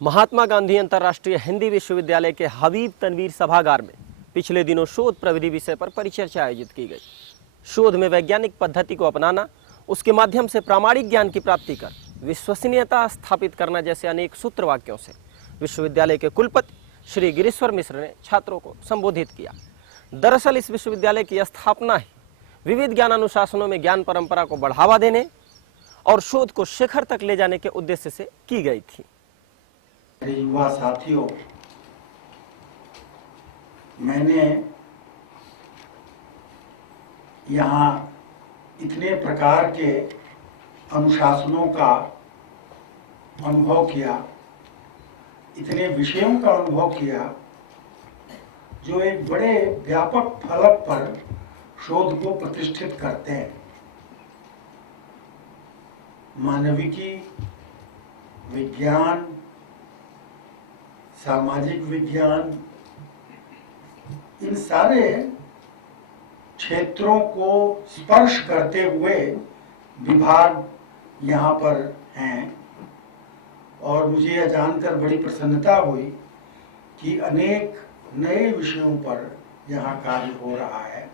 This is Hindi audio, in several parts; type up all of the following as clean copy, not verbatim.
महात्मा गांधी अंतर्राष्ट्रीय हिंदी विश्वविद्यालय के हबीब तनवीर सभागार में पिछले दिनों शोध प्रविधि विषय पर परिचर्चा आयोजित की गई। शोध में वैज्ञानिक पद्धति को अपनाना, उसके माध्यम से प्रामाणिक ज्ञान की प्राप्ति कर विश्वसनीयता स्थापित करना जैसे अनेक सूत्र वाक्यों से विश्वविद्यालय के कुलपति श्री गिरीश्वर मिश्र ने छात्रों को संबोधित किया। दरअसल इस विश्वविद्यालय की स्थापना ही विविध ज्ञान अनुशासनों में ज्ञान परंपरा को बढ़ावा देने और शोध को शिखर तक ले जाने के उद्देश्य से की गई थी। युवा साथियों, मैंने यहाँ इतने प्रकार के अनुशासनों का अनुभव किया, इतने विषयों का अनुभव किया जो एक बड़े व्यापक फलक पर शोध को प्रतिष्ठित करते हैं। मानविकी, विज्ञान, सामाजिक विज्ञान, इन सारे क्षेत्रों को स्पर्श करते हुए विभाग यहाँ पर हैं और मुझे यह जानकर बड़ी प्रसन्नता हुई कि अनेक नए विषयों पर यहाँ कार्य हो रहा है।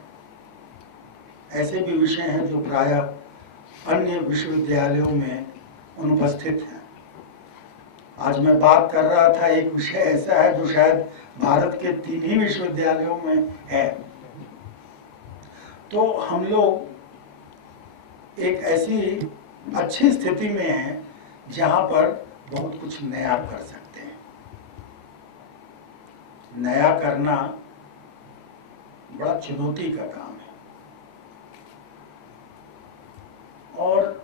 ऐसे भी विषय हैं जो प्रायः अन्य विश्वविद्यालयों में अनुपस्थित हैं। आज मैं बात कर रहा था, एक विषय ऐसा है जो शायद भारत के 3 ही विश्वविद्यालयों में है। तो हम लोग एक ऐसी अच्छी स्थिति में हैं जहां पर बहुत कुछ नया कर सकते हैं। नया करना बड़ा चुनौती का काम है और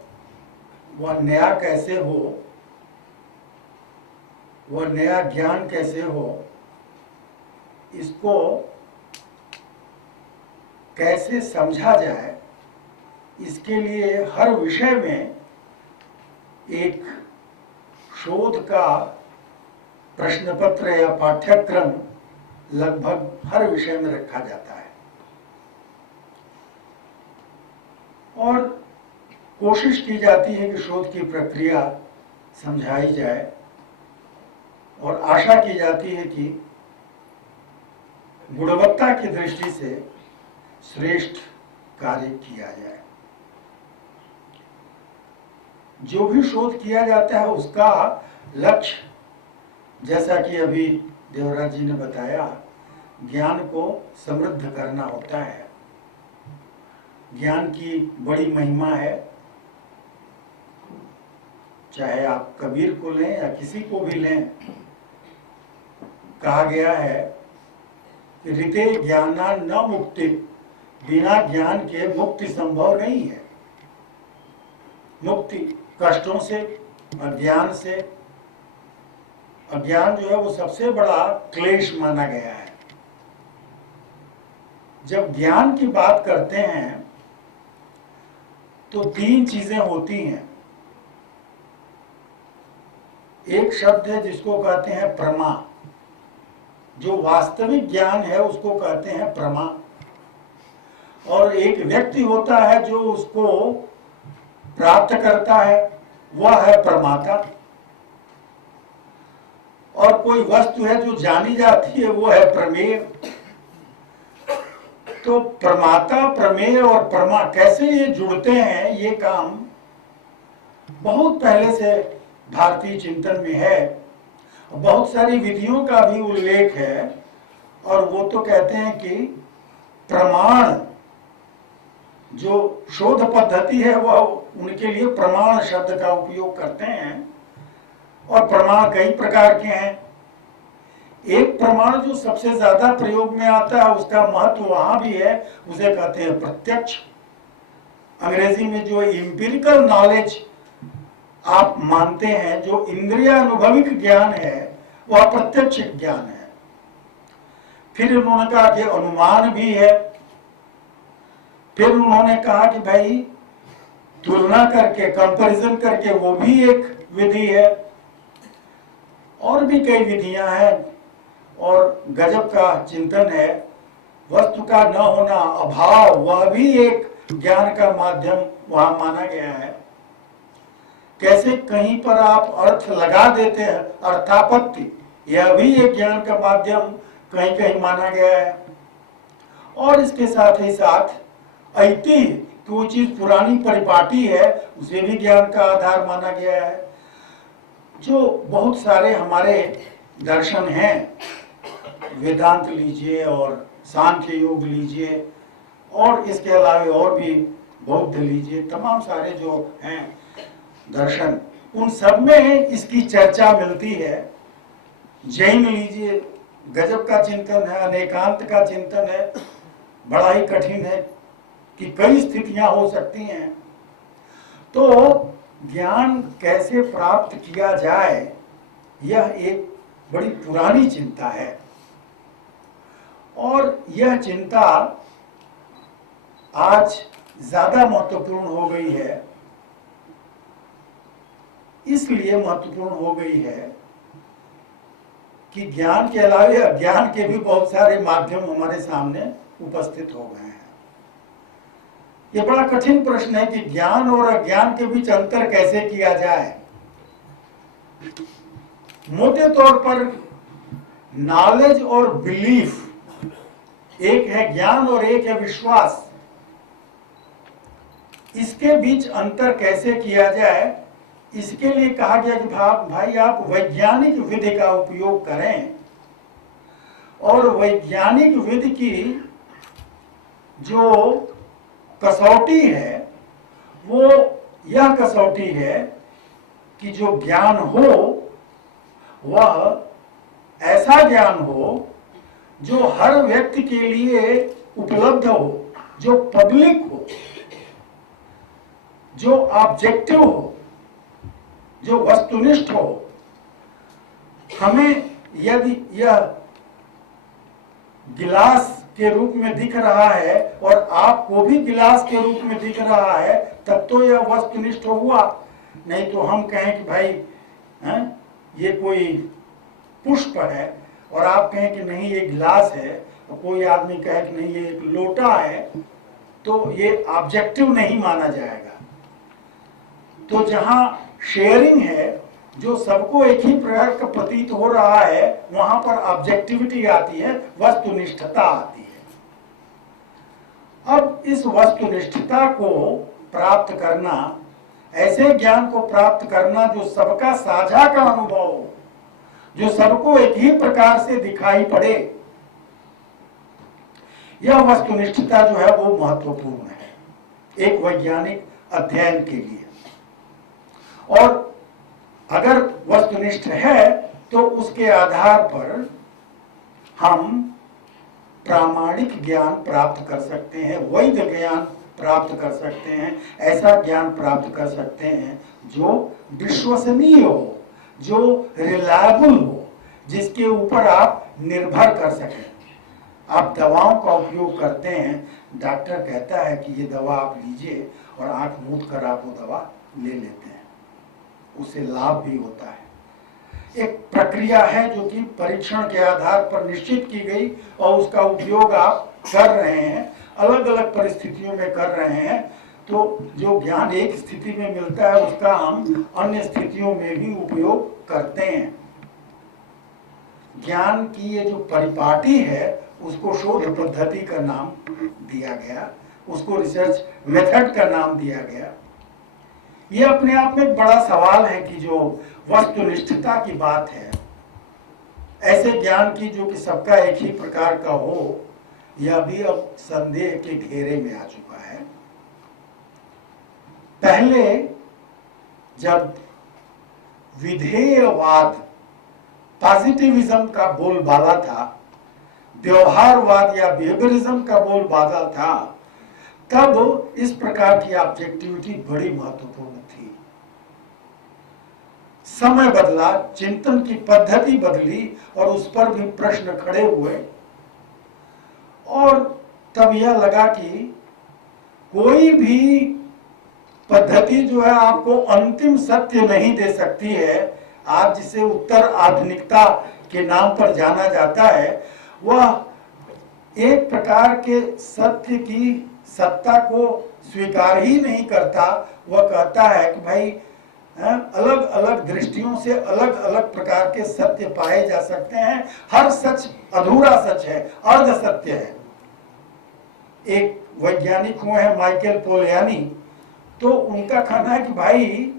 वह नया कैसे हो, वह नया ज्ञान कैसे हो, इसको कैसे समझा जाए, इसके लिए हर विषय में एक शोध का प्रश्न पत्र या पाठ्यक्रम लगभग हर विषय में रखा जाता है और कोशिश की जाती है कि शोध की प्रक्रिया समझाई जाए और आशा की जाती है कि गुणवत्ता की दृष्टि से श्रेष्ठ कार्य किया जाए। जो भी शोध किया जाता है उसका लक्ष्य, जैसा कि अभी देवराज जी ने बताया, ज्ञान को समृद्ध करना होता है। ज्ञान की बड़ी महिमा है, चाहे आप कबीर को लें या किसी को भी लें। कहा गया है कि ऋते ज्ञाना न मुक्ति, बिना ज्ञान के मुक्ति संभव नहीं है। मुक्ति कष्टों से, अज्ञान से, अज्ञान जो है वो सबसे बड़ा क्लेश माना गया है। जब ज्ञान की बात करते हैं तो 3 चीजें होती हैं। एक शब्द है जिसको कहते हैं प्रमा, जो वास्तविक ज्ञान है उसको कहते हैं प्रमा, और एक व्यक्ति होता है जो उसको प्राप्त करता है, वह है प्रमाता, और कोई वस्तु है जो जानी जाती है, वो है प्रमेय। तो प्रमाता, प्रमेय और प्रमा कैसे ये जुड़ते हैं, ये काम बहुत पहले से भारतीय चिंतन में है। बहुत सारी विधियों का भी उल्लेख है और वो तो कहते हैं कि प्रमाण, जो शोध पद्धति है वह उनके लिए प्रमाण शब्द का उपयोग करते हैं। और प्रमाण कई प्रकार के हैं। एक प्रमाण जो सबसे ज्यादा प्रयोग में आता है, उसका महत्व वहां भी है, उसे कहते हैं प्रत्यक्ष। अंग्रेजी में जो एम्पिरिकल नॉलेज आप मानते हैं, जो इंद्रिय अनुभविक ज्ञान है, वह प्रत्यक्ष ज्ञान है। फिर उन्होंने कहा कि अनुमान भी है। फिर उन्होंने कहा कि भाई तुलना करके, कंपैरिजन करके, वो भी एक विधि है। और भी कई विधियां हैं और गजब का चिंतन है। वस्तु का न होना, अभाव, वह भी एक ज्ञान का माध्यम वहां माना गया है। कैसे कहीं पर आप अर्थ लगा देते हैं, अर्थापत्ति, यह भी एक ज्ञान का माध्यम कहीं कहीं माना गया है। और इसके साथ ही साथ ऐतिह्य, कि वो चीज पुरानी परिपाटी है, उसे भी ज्ञान का आधार माना गया है। जो बहुत सारे हमारे दर्शन हैं, वेदांत लीजिए और सांख्य योग लीजिए और इसके अलावा और भी बौद्ध लीजिए, तमाम सारे जो हैं दर्शन, उन सब में इसकी चर्चा मिलती है। जैन लीजिए, गजब का चिंतन है, अनेकांत का चिंतन है। बड़ा ही कठिन है कि कई स्थितियां हो सकती हैं। तो ज्ञान कैसे प्राप्त किया जाए, यह एक बड़ी पुरानी चिंता है। और यह चिंता आज ज्यादा महत्वपूर्ण हो गई है। इसलिए महत्वपूर्ण हो गई है कि ज्ञान के अलावा अज्ञान के भी बहुत सारे माध्यम हमारे सामने उपस्थित हो गए हैं। ये बड़ा कठिन प्रश्न है कि ज्ञान और अज्ञान के बीच अंतर कैसे किया जाए। मोटे तौर पर नॉलेज और बिलीफ, एक है ज्ञान और एक है विश्वास, इसके बीच अंतर कैसे किया जाए, इसके लिए कहा गया कि भाई आप वैज्ञानिक विधि का उपयोग करें। और वैज्ञानिक विधि की जो कसौटी है, वो यह कसौटी है कि जो ज्ञान हो वह ऐसा ज्ञान हो जो हर व्यक्ति के लिए उपलब्ध हो, जो पब्लिक हो, जो ऑब्जेक्टिव हो, जो वस्तुनिष्ठ हो। हमें यदि यह गिलास के रूप में दिख रहा है और आपको भी गिलास के रूप में दिख रहा है, तब तो यह वस्तुनिष्ठ हुआ। नहीं तो हम कहें कि भाई ये कोई पुष्प है और आप कहें कि नहीं ये गिलास है, और कोई आदमी कहे कि नहीं ये एक लोटा है, तो ये ऑब्जेक्टिव नहीं माना जाएगा। तो जहां शेयरिंग है, जो सबको एक ही प्रकार का प्रतीत हो रहा है, वहां पर ऑब्जेक्टिविटी आती है, वस्तुनिष्ठता आती है। अब इस वस्तुनिष्ठता को प्राप्त करना, ऐसे ज्ञान को प्राप्त करना जो सबका साझा का अनुभव हो, जो सबको एक ही प्रकार से दिखाई पड़े, यह वस्तुनिष्ठता जो है वो महत्वपूर्ण है एक वैज्ञानिक अध्ययन के लिए। और अगर वस्तुनिष्ठ है तो उसके आधार पर हम प्रामाणिक ज्ञान प्राप्त कर सकते हैं, वैध ज्ञान प्राप्त कर सकते हैं, ऐसा ज्ञान प्राप्त कर सकते हैं जो विश्वसनीय हो, जो रिलायबल हो, जिसके ऊपर आप निर्भर कर सकें। आप दवाओं का उपयोग करते हैं, डॉक्टर कहता है कि ये दवा आप लीजिए और आंख मूंद कर आप वो दवा ले लेते हैं, उससे लाभ भी होता है। एक प्रक्रिया है जो कि परीक्षण के आधार पर निश्चित की गई और उसका उपयोग आप कर रहे हैं, अलग अलग परिस्थितियों में कर रहे हैं। तो जो ज्ञान एक स्थिति में मिलता है उसका हम अन्य स्थितियों में भी उपयोग करते हैं। ज्ञान की ये जो परिपाटी है उसको शोध पद्धति का नाम दिया गया, उसको रिसर्च मेथड का नाम दिया गया। ये अपने आप में एक बड़ा सवाल है कि जो वस्तुनिष्ठता की बात है, ऐसे ज्ञान की जो कि सबका एक ही प्रकार का हो, यह भी अब संदेह के घेरे में आ चुका है। पहले जब विधेयवाद, पॉजिटिविज्म का बोलबाला था, व्यवहारवाद या बिहेवियरिज्म का बोलबाला था, तब इस प्रकार की ऑब्जेक्टिविटी बड़ी महत्वपूर्ण थी। समय बदला, चिंतन की पद्धति बदली और उस पर भी प्रश्न खड़े हुए। और तब यह लगा कि कोई भी पद्धति जो है आपको अंतिम सत्य नहीं दे सकती है। आज जिसे उत्तर आधुनिकता के नाम पर जाना जाता है, वह एक प्रकार के सत्य की सत्ता को स्वीकार ही नहीं करता। वह कहता है कि भाई अलग अलग दृष्टियों से अलग अलग प्रकार के सत्य पाए जा सकते हैं, हर सच अधूरा सच है, अर्ध सत्य है। एक वैज्ञानिक हुए हैं माइकल पोलियानी, तो उनका कहना है कि भाई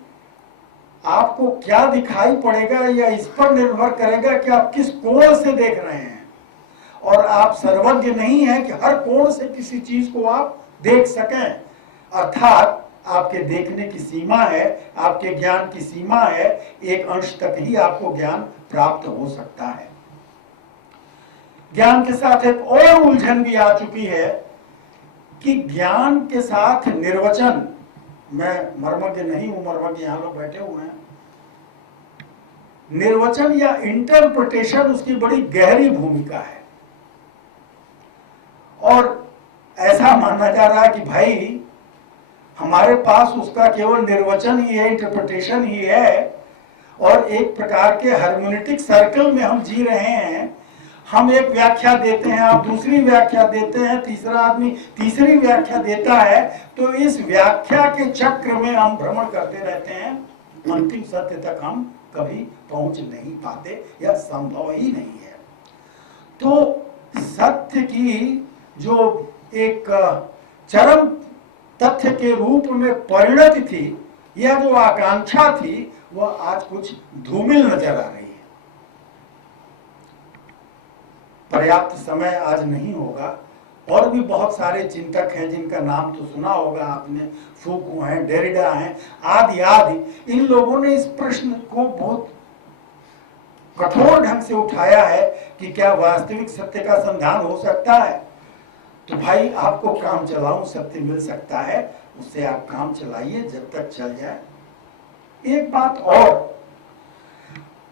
आपको क्या दिखाई पड़ेगा या इस पर निर्भर करेगा कि आप किस कोण से देख रहे हैं, और आप सर्वज्ञ नहीं है कि हर कोण से किसी चीज को आप देख सकें। अर्थात आपके देखने की सीमा है, आपके ज्ञान की सीमा है, एक अंश तक ही आपको ज्ञान प्राप्त हो सकता है। ज्ञान के साथ एक और उलझन भी आ चुकी है कि ज्ञान के साथ निर्वचन, मैं मर्मज्ञ नहीं हूं, मर्मज्ञ यहां लोग बैठे हुए हैं, निर्वचन या इंटरप्रिटेशन उसकी बड़ी गहरी भूमिका है। और ऐसा माना जा रहा है कि भाई हमारे पास उसका केवल निर्वचन ही है, इंटरप्रिटेशन ही है, और एक प्रकार के हार्मोनिटिक सर्कल में हम जी रहे हैं। हम एक व्याख्या देते हैं, आप दूसरी व्याख्या देते हैं, तीसरा आदमी तीसरी व्याख्या देता है, तो इस व्याख्या के चक्र में हम भ्रमण करते रहते हैं। अंतिम सत्य तक हम कभी पहुंच नहीं पाते, या संभव ही नहीं है। तो सत्य की जो एक चरम तथ्य के रूप में परिणति थी, यह जो आकांक्षा थी, वह आज कुछ धूमिल नजर आ रही है। पर्याप्त समय आज नहीं होगा। और भी बहुत सारे चिंतक हैं जिनका नाम तो सुना होगा आपने, फूको हैं, डेरिडा हैं, आदि आदि। इन लोगों ने इस प्रश्न को बहुत कठोर ढंग से उठाया है कि क्या वास्तविक सत्य का संधान हो सकता है। तो भाई आपको काम चलाऊं सत्य मिल सकता है, उससे आप काम चलाइए जब तक चल जाए। एक बात और,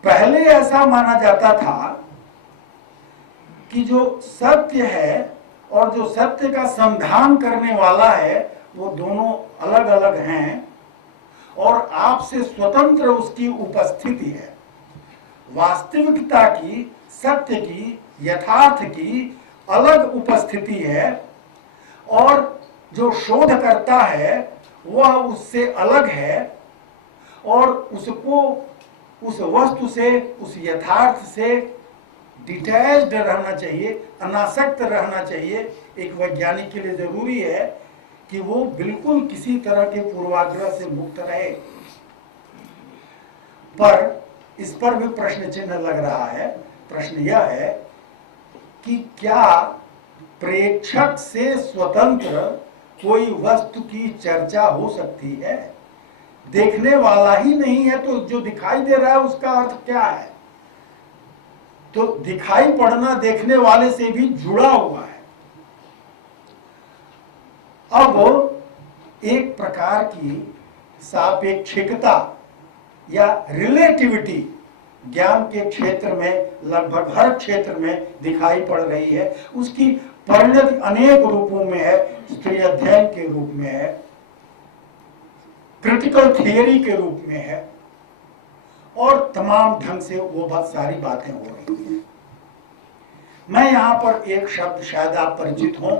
पहले ऐसा माना जाता था कि जो सत्य है और जो सत्य का संधान करने वाला है, वो दोनों अलग अलग हैं और आपसे स्वतंत्र उसकी उपस्थिति है। वास्तविकता की, सत्य की, यथार्थ की अलग उपस्थिति है, और जो शोध करता है वह उससे अलग है, और उसको उस वस्तु से, उस यथार्थ से डिटैच्ड रहना चाहिए, अनासक्त रहना चाहिए। एक वैज्ञानिक के लिए जरूरी है कि वो बिल्कुल किसी तरह के पूर्वाग्रह से मुक्त रहे। पर इस पर भी प्रश्न चिन्ह लग रहा है। प्रश्न यह है कि क्या प्रेक्षक से स्वतंत्र कोई वस्तु की चर्चा हो सकती है? देखने वाला ही नहीं है तो जो दिखाई दे रहा है उसका अर्थ क्या है? तो दिखाई पड़ना देखने वाले से भी जुड़ा हुआ है। अब एक प्रकार की सापेक्षिकता या रिलेटिविटी ज्ञान के क्षेत्र में, लगभग हर क्षेत्र में दिखाई पड़ रही है। उसकी परिणति अनेक रूपों में है, स्त्री अध्ययन के रूप में है, क्रिटिकल थियरी के रूप में है, और तमाम ढंग से वो बहुत सारी बातें हो रही हैं। मैं यहां पर एक शब्द, शायद आप परिचित हों,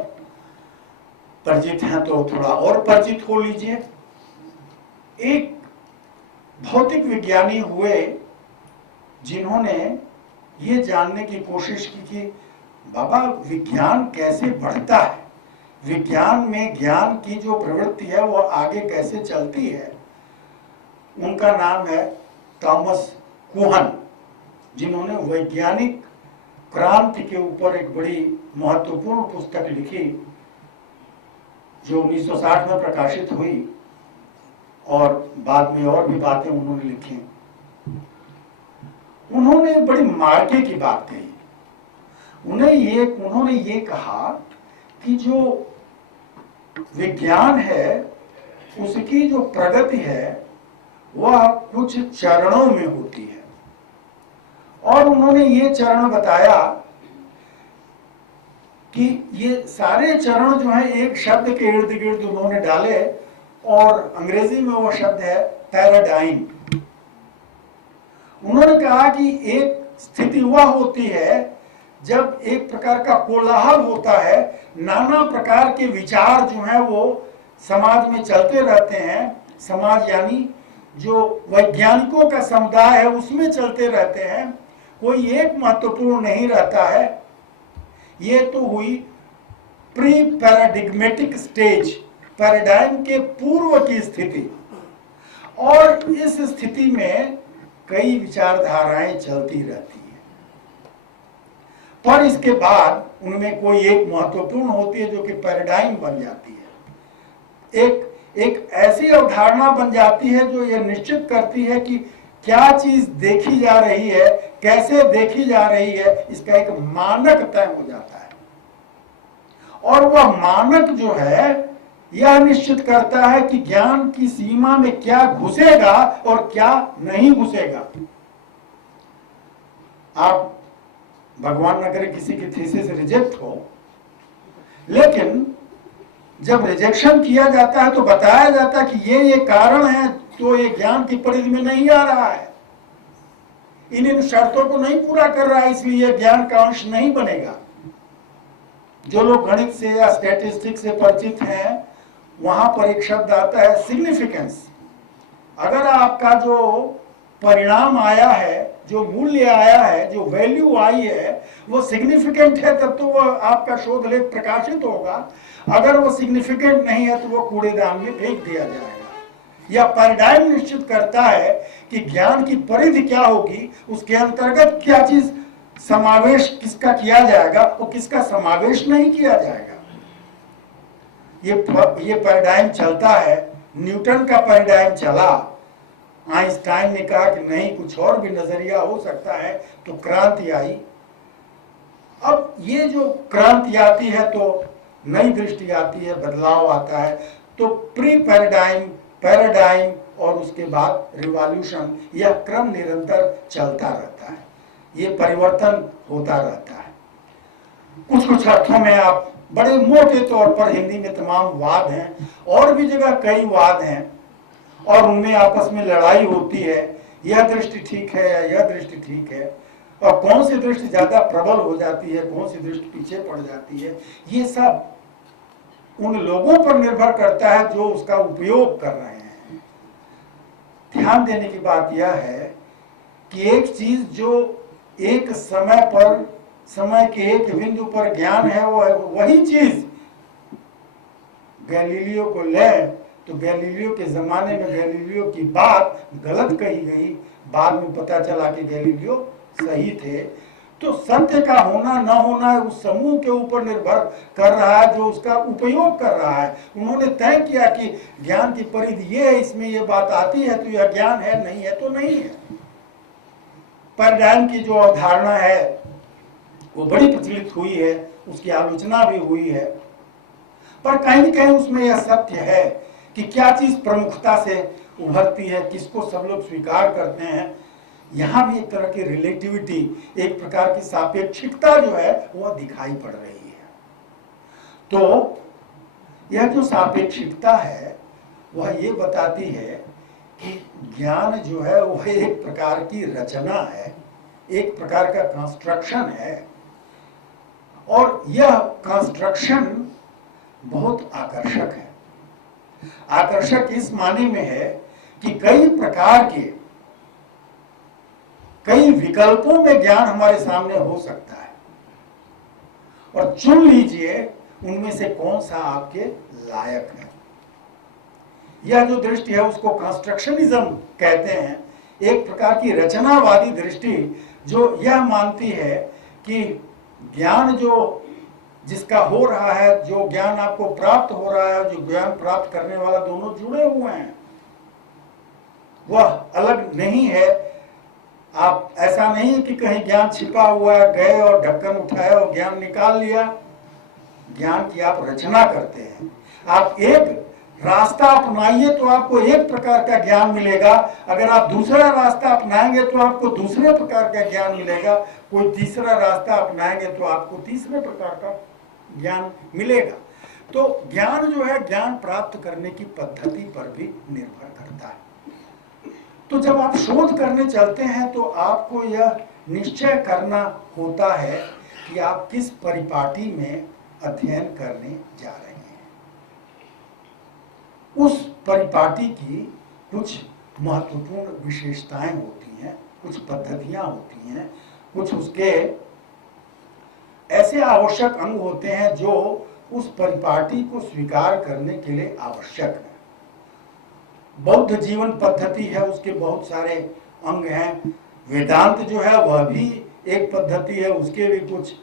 परिचित हैं तो थोड़ा और परिचित हो लीजिए। एक भौतिक विज्ञानी हुए जिन्होंने ये जानने की कोशिश की कि बाबा विज्ञान कैसे बढ़ता है, विज्ञान में ज्ञान की जो प्रवृत्ति है वो आगे कैसे चलती है। उनका नाम है थॉमस कुहन, जिन्होंने वैज्ञानिक क्रांति के ऊपर एक बड़ी महत्वपूर्ण पुस्तक लिखी जो 1960 में प्रकाशित हुई, और बाद में और भी बातें उन्होंने लिखी। उन्होंने बड़ी मार्के की बात कही। उन्होंने ये कहा कि जो विज्ञान है उसकी जो प्रगति है वह कुछ चरणों में होती है। और उन्होंने ये चरण बताया कि ये सारे चरण जो है एक शब्द के इर्द गिर्द उन्होंने डाले, और अंग्रेजी में वो शब्द है पैराडाइम। उन्होंने कहा कि एक स्थिति वह होती है जब एक प्रकार का कोलाहल होता है, नाना प्रकार के विचार जो हैं वो समाज में चलते रहते हैं। समाज यानी जो वैज्ञानिकों का समुदाय है उसमें चलते रहते हैं, कोई एक महत्वपूर्ण नहीं रहता है। ये तो हुई प्री पैराडिग्मेटिक स्टेज, पैराडाइम के पूर्व की स्थिति। और इस स्थिति में कई विचारधाराएं चलती रहती हैं, पर इसके बाद उनमें कोई एक महत्वपूर्ण होती है जो कि पैराडाइम बन जाती है। एक ऐसी अवधारणा बन जाती है जो ये निश्चित करती है कि क्या चीज देखी जा रही है, कैसे देखी जा रही है, इसका एक मानक तय हो जाता है। और वह मानक जो है यह निश्चित करता है कि ज्ञान की सीमा में क्या घुसेगा और क्या नहीं घुसेगा। आप भगवान न करे किसी की थीसिस रिजेक्ट हो, लेकिन जब रिजेक्शन किया जाता है तो बताया जाता है कि ये कारण है, तो ये ज्ञान की परिधि में नहीं आ रहा है, इन शर्तों को नहीं पूरा कर रहा है, इसलिए ज्ञान का अंश नहीं बनेगा। जो लोग गणित से या स्टैटिस्टिक्स से परिचित हैं, वहां पर एक शब्द आता है सिग्निफिकेंस। अगर आपका जो परिणाम आया है, जो मूल्य आया है, जो वैल्यू आई है, वो सिग्निफिकेंट है, तब तो वो आपका शोध लेख प्रकाशित होगा। अगर वो सिग्निफिकेंट नहीं है तो वो कूड़ेदान में फेंक दिया जाएगा। यह पैराडाइम निश्चित करता है कि ज्ञान की परिधि क्या होगी, उसके अंतर्गत क्या चीज समावेश किसका किया जाएगा और किसका समावेश नहीं किया जाएगा। ये पैराडाइम चलता है। न्यूटन का पैराडाइम चला, आइंस्टाइन ने कहा कि नहीं, कुछ और भी नजरिया हो सकता है, तो क्रांति आई। अब ये जो क्रांति आती है तो नई दृष्टि आती है, बदलाव आता है। तो प्री पैराडाइम, पैराडाइम और उसके बाद रिवॉल्यूशन, यह क्रम निरंतर चलता रहता है, ये परिवर्तन होता रहता है। कुछ कुछ अर्थों में आप बड़े मोटे तौर पर हिंदी में तमाम वाद हैं, और भी जगह कई वाद हैं, और उनमें आपस में लड़ाई होती है, यह दृष्टि ठीक है या यह दृष्टि ठीक है, और कौन सी दृष्टि ज्यादा प्रबल हो जाती है, कौन सी दृष्टि पीछे पड़ जाती है। ये सब उन लोगों पर निर्भर करता है जो उसका उपयोग कर रहे हैं। ध्यान देने की बात यह है कि एक चीज जो एक समय पर, समय के एक बिंदु पर ज्ञान है, वो वही चीज गैलीलियो को ले तो गैलीलियो के जमाने में गैलीलियो की बात गलत कही गई, बाद में पता चला कि गैलीलियो सही थे। तो सत्य का होना न होना उस समूह के ऊपर निर्भर कर रहा है जो उसका उपयोग कर रहा है। उन्होंने तय किया कि ज्ञान की परिधि ये है, इसमें ये बात आती है तो यह ज्ञान है, नहीं है तो नहीं है। पैराडाइम की जो अवधारणा है वो बड़ी प्रचलित हुई है, उसकी आलोचना भी हुई है, पर कहीं न कहीं उसमें यह सत्य है कि क्या चीज प्रमुखता से उभरती है, किसको सब लोग स्वीकार करते हैं। यहां भी एक तरह की रिलेटिविटी, एक प्रकार की सापेक्षिकता जो है वह दिखाई पड़ रही है। तो यह जो सापेक्षिकता है वह ये बताती है कि ज्ञान जो है वह एक प्रकार की रचना है, एक प्रकार का कंस्ट्रक्शन है, और यह कंस्ट्रक्शन बहुत आकर्षक है। आकर्षक इस माने में है कि कई प्रकार के, कई विकल्पों में ज्ञान हमारे सामने हो सकता है, और चुन लीजिए उनमें से कौन सा आपके लायक है। यह जो दृष्टि है उसको कंस्ट्रक्शनिज्म कहते हैं, एक प्रकार की रचनावादी दृष्टि जो यह मानती है कि ज्ञान जो जिसका हो रहा है, जो ज्ञान आपको प्राप्त हो रहा है, जो ज्ञान प्राप्त करने वाला, दोनों जुड़े हुए हैं, वह अलग नहीं है। आप ऐसा नहीं है कि कहीं ज्ञान छिपा हुआ है, गए और ढक्कन उठाया और ज्ञान निकाल लिया। ज्ञान की आप रचना करते हैं। आप एक रास्ता अपनाइए तो आपको एक प्रकार का ज्ञान मिलेगा, अगर आप दूसरा रास्ता अपनाएंगे तो आपको दूसरे प्रकार का ज्ञान मिलेगा, कोई तीसरा रास्ता अपनाएंगे तो आपको तीसरे प्रकार का ज्ञान मिलेगा। तो ज्ञान जो है, ज्ञान प्राप्त करने की पद्धति पर भी निर्भर करता है। तो जब आप शोध करने चलते हैं तो आपको यह निश्चय करना होता है कि आप किस परिपाटी में अध्ययन करने जा रहे हैं। उस परिपाटी की कुछ महत्वपूर्ण विशेषताएं होती हैं, कुछ पद्धतियां होती हैं, कुछ उसके ऐसे आवश्यक अंग होते हैं जो उस परिपाटी को स्वीकार करने के लिए आवश्यक है। बौद्ध जीवन पद्धति है, उसके बहुत सारे अंग हैं। वेदांत जो है वह भी एक पद्धति है, उसके भी कुछ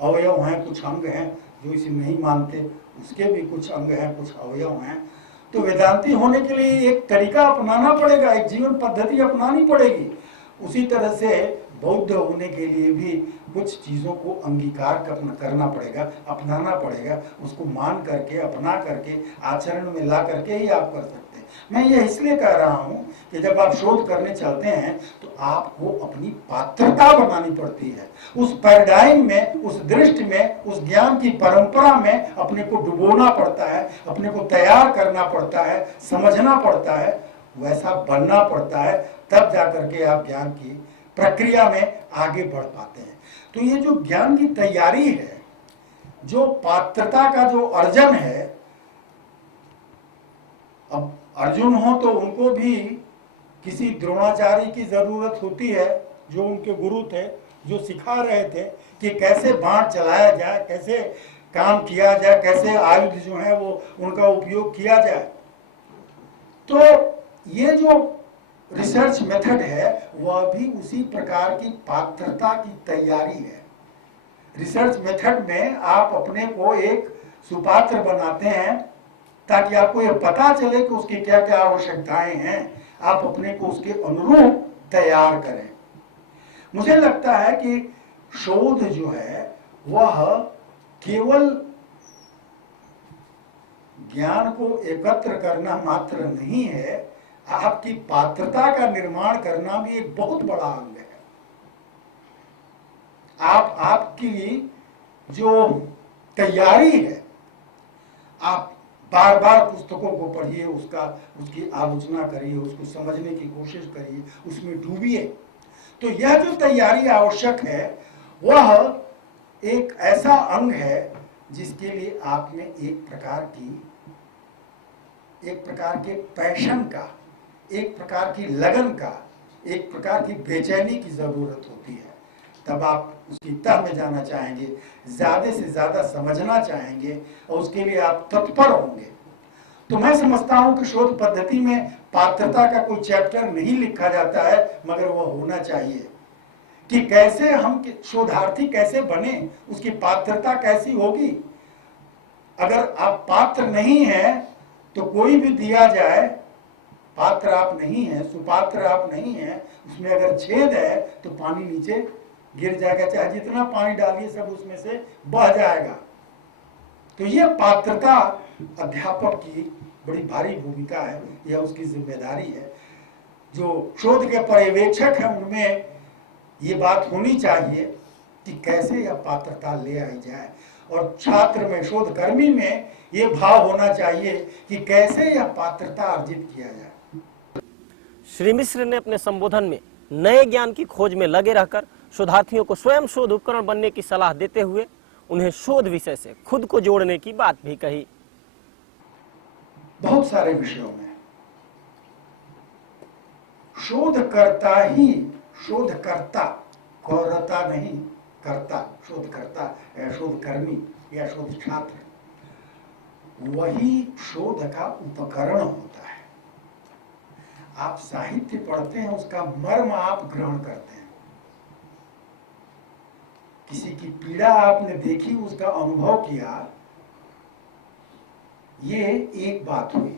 अवयव हैं, कुछ अंग हैं। जो इसे नहीं मानते उसके भी कुछ अंग हैं, कुछ अवयव हैं। तो वेदांती होने के लिए एक तरीका अपनाना पड़ेगा, एक जीवन पद्धति अपनानी पड़ेगी। उसी तरह से बौद्ध होने के लिए भी कुछ चीज़ों को अंगीकार करना पड़ेगा, अपनाना पड़ेगा। उसको मान करके, अपना करके, आचरण में ला करके ही आप कर सकते हैं। मैं ये इसलिए कह रहा हूँ कि जब आप शोध करने चलते हैं तो आपको अपनी पात्रता बनानी पड़ती है। उस पैराडाइम में, उस दृष्टि में, उस ज्ञान की परंपरा में अपने को डुबोना पड़ता है, अपने को तैयार करना पड़ता है, समझना पड़ता है, वैसा बनना पड़ता है। तब जाकर के आप ज्ञान की प्रक्रिया में आगे बढ़ पाते हैं। तो ये जो ज्ञान की तैयारी है, जो पात्रता का जो अर्जन है, अब अर्जुन हो तो उनको भी किसी द्रोणाचार्य की जरूरत होती है, जो उनके गुरु थे, जो सिखा रहे थे कि कैसे बाण चलाया जाए, कैसे काम किया जाए, कैसे आयुध जो है वो उनका उपयोग किया जाए। तो ये जो रिसर्च मेथड है वह भी उसी प्रकार की पात्रता की तैयारी है। रिसर्च मेथड में आप अपने को एक सुपात्र बनाते हैं ताकि आपको यह पता चले कि उसकी क्या क्या आवश्यकताएं हैं, आप अपने को उसके अनुरूप तैयार करें। मुझे लगता है कि शोध जो है वह केवल ज्ञान को एकत्र करना मात्र नहीं है, आपकी पात्रता का निर्माण करना भी एक बहुत बड़ा अंग है। आपकी जो तैयारी है, आप बार बार पुस्तकों को पढ़िए, उसकी आलोचना करिए, उसको समझने की कोशिश करिए, उसमें डूबिए। तो यह जो तैयारी आवश्यक है वह एक ऐसा अंग है जिसके लिए आप में एक प्रकार के पैशन का, एक प्रकार की लगन का, एक प्रकार की बेचैनी की जरूरत होती है। तब आप उसकी तह में जाना चाहेंगे, ज्यादा से ज्यादा समझना चाहेंगे और उसके लिए आप तत्पर होंगे। तो मैं समझता हूं कि शोध पद्धति में पात्रता का कोई चैप्टर नहीं लिखा जाता है, मगर वह होना चाहिए कि कैसे हम शोधार्थी कैसे बने, उसकी पात्रता कैसी होगी। अगर आप पात्र नहीं हैं तो कोई भी दिया जाए, पात्र आप नहीं है, सुपात्र आप नहीं है, उसमें अगर छेद है तो पानी नीचे गिर जाएगा, चाहे जितना पानी डालिए सब उसमें से बह जाएगा। तो यह पात्रता अध्यापक की बड़ी भारी भूमिका है, यह उसकी जिम्मेदारी है। जो शोध के पर्यवेक्षक हैं उनमें ये बात होनी चाहिए कि कैसे यह पात्रता ले आई जाए, और छात्र में, शोधकर्मी में ये भाव होना चाहिए कि कैसे यह पात्रता अर्जित किया जाए। श्री मिश्र ने अपने संबोधन में नए ज्ञान की खोज में लगे रहकर शोधार्थियों को स्वयं शोध उपकरण बनने की सलाह देते हुए उन्हें शोध विषय से खुद को जोड़ने की बात भी कही। बहुत सारे विषयों में शोधकर्ता ही, शोधकर्ता, कौरता नहीं, कर्ता, शोधकर्ता या शोधकर्मी या शोध छात्र, वही शोध का उपकरण होता है। आप साहित्य पढ़ते हैं, उसका मर्म आप ग्रहण करते हैं। किसी की पीड़ा आपने देखी, उसका अनुभव किया, ये एक बात हुई।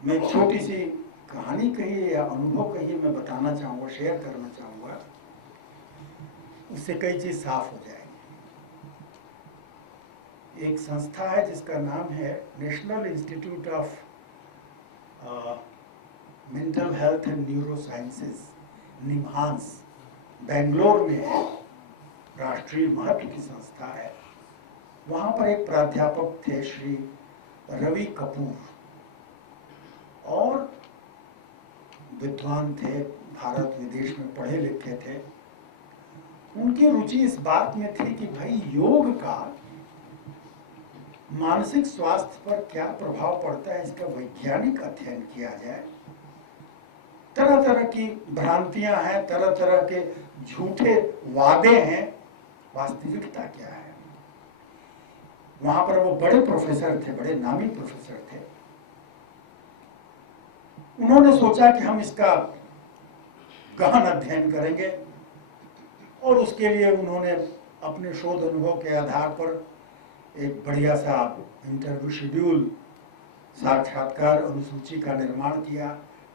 मैं छोटी सी कहानी कहिए या अनुभव कहिए, मैं बताना चाहूंगा, शेयर करना चाहूंगा, उससे कई चीज साफ हो जाएगी। एक संस्था है जिसका नाम है national institute of mental health and neuro sciences, निम्हांस, Bangalore में है, राष्ट्रीय महत्व की संस्था है। वहाँ पर एक प्राध्यापक थे श्री रवि कपूर, और विद्वान थे, भारत विदेश में पढ़े लिखे थे। उनकी रुचि इस बात में थी कि भाई योग का मानसिक स्वास्थ्य पर क्या प्रभाव पड़ता है, इसका वैज्ञानिक अध्ययन किया जाए। तरह तरह की भ्रांतियां हैं, तरह तरह के झूठे वादे हैं, वास्तविकता क्या है। वहां पर वो बड़े प्रोफेसर थे, बड़े नामी प्रोफेसर थे। उन्होंने सोचा कि हम इसका गहन अध्ययन करेंगे, और उसके लिए उन्होंने अपने शोध अनुभव के आधार पर एक बढ़िया सा इंटरव्यू शेड्यूल, साक्षात्कार अनुसूची का निर्माण किया,